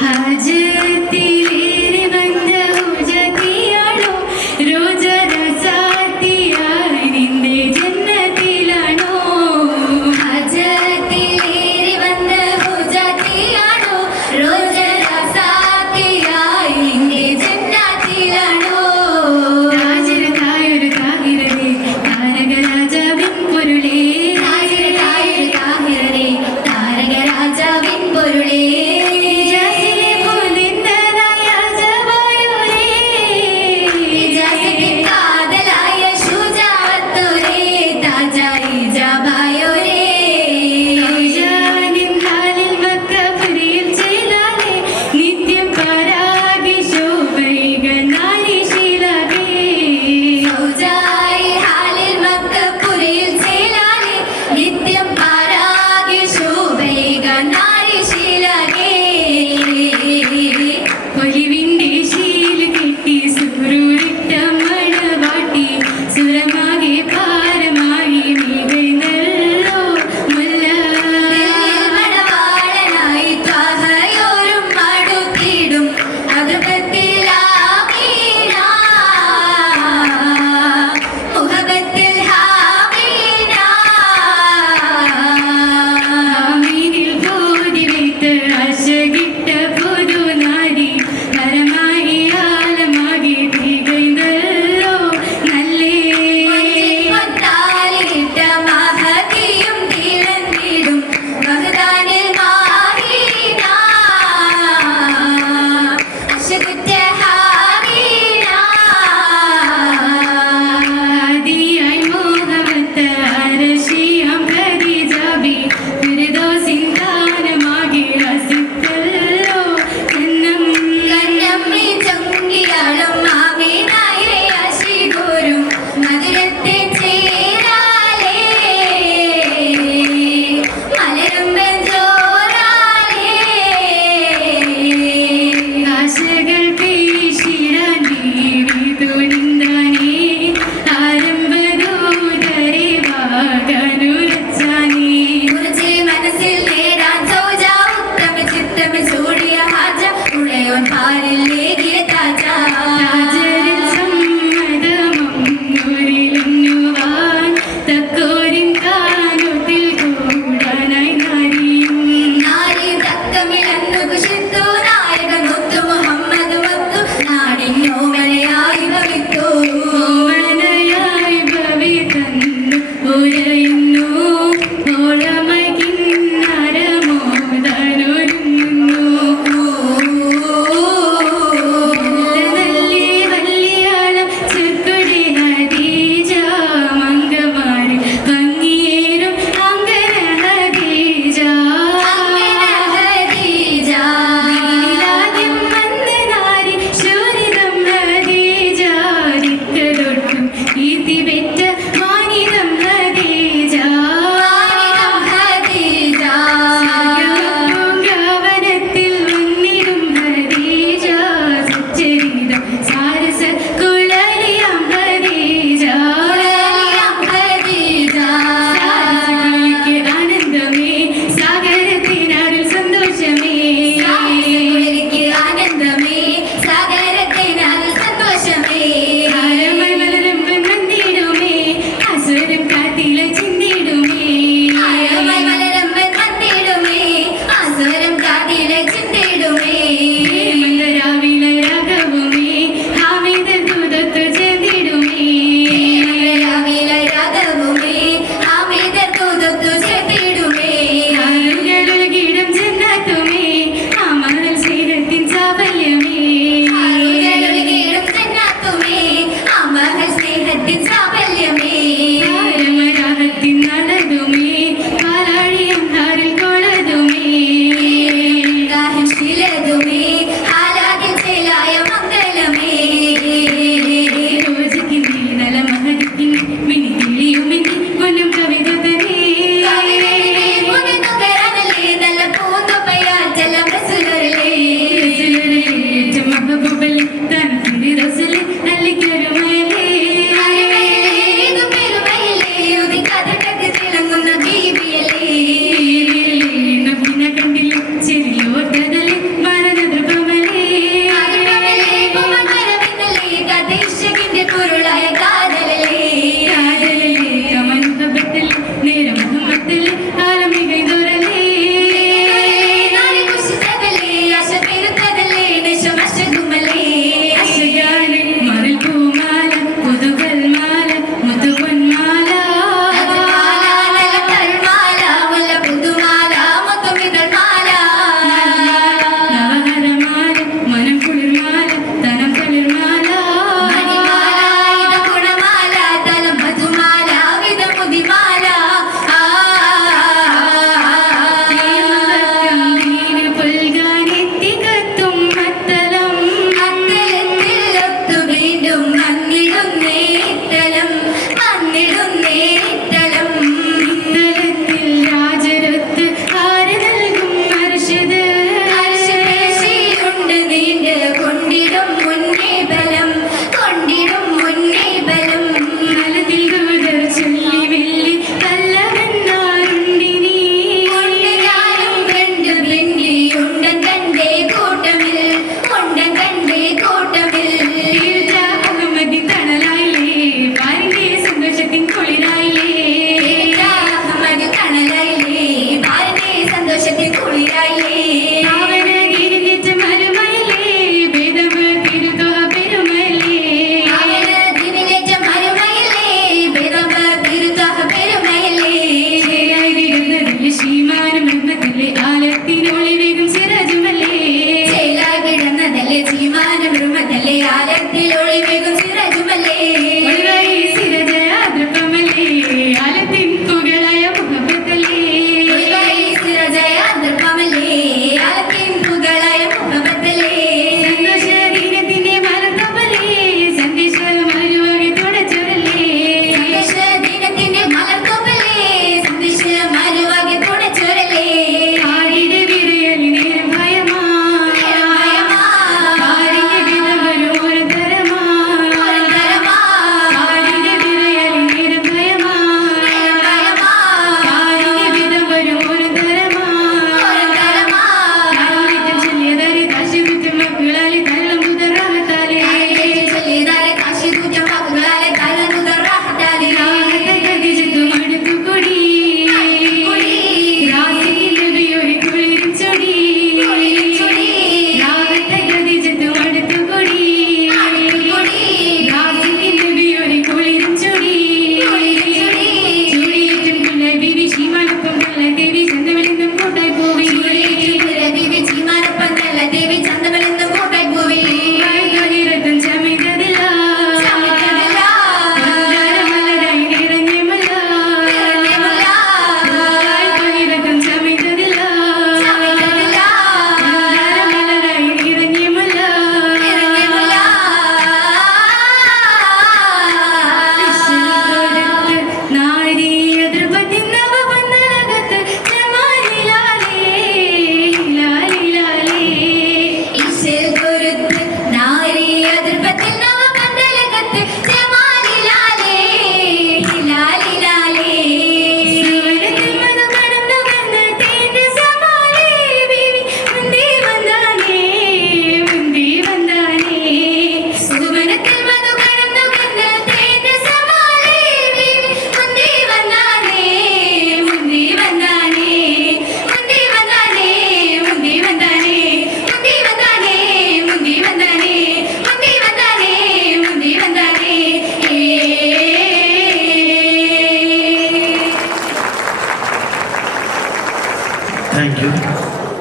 Hajati.